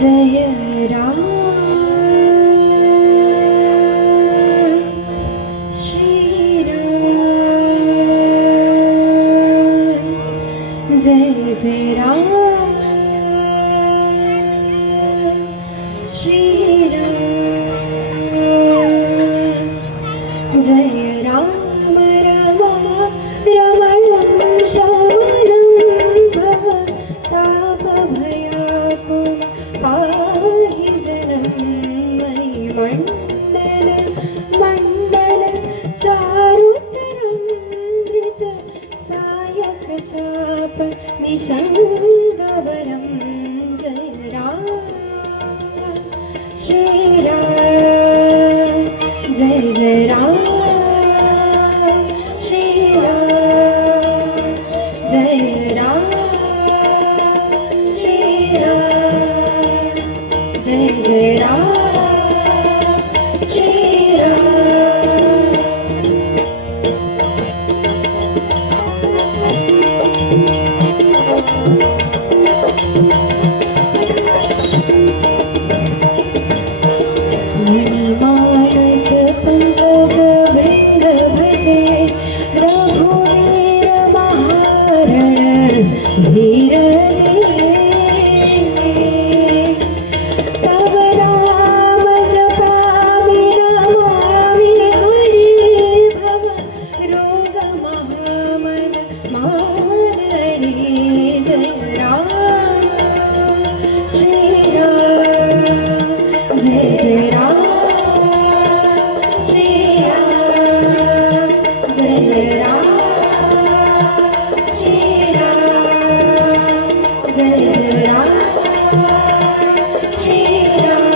जय राम श्री राम, जय जय राम श्री राम, जय राम रम रमणं शमनं भव तापभयाकुं पाहि जनं मयि मण्डल मण्डल चारुतरमृत सायक चाप निशङ्गवरं जय राम श्री राम, जय जय राम श्री राम, जय राम श्री राम, जय जय राम श्री राम। मानस पंकज भृंग भजे रघुवीर महारण धीरजे, तव नाम जपामि नमामि हरि भव रोग महामन मानरि, जय राम श्री राम, जय जय राम श्री राम, जय राम श्री राम, जय जय राम श्री राम।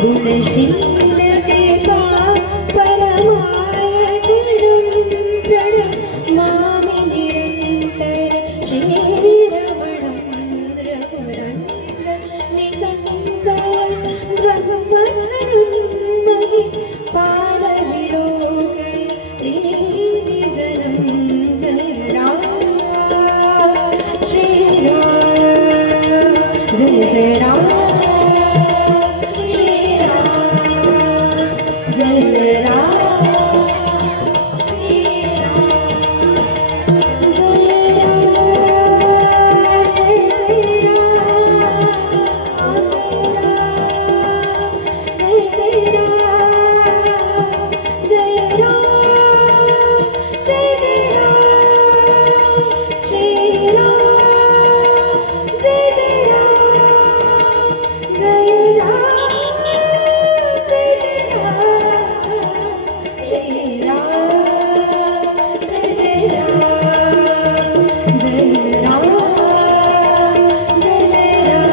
गुणशील कृपा परमायणं प्रणमामि निरन्तर श्रीरमणं रघुनन्दन निकन्दनं भगवनं महि पालविलोकयेतिजनं, जय राम श्री राम, जय जय राम श्री राम, जय राम श्री राम, जय राम, जय जय राम, जय राम, जय जय राम, जय राम, जय जय राम श्री राम, जय जय राम, जय राम, जय जय राम श्री राम, जय जय राम, जय राम, जय जय राम,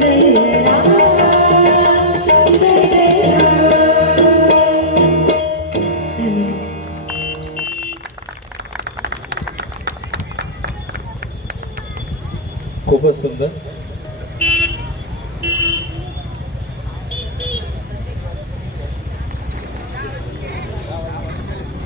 जय राम, जय जय राम। खूपच सुंदर।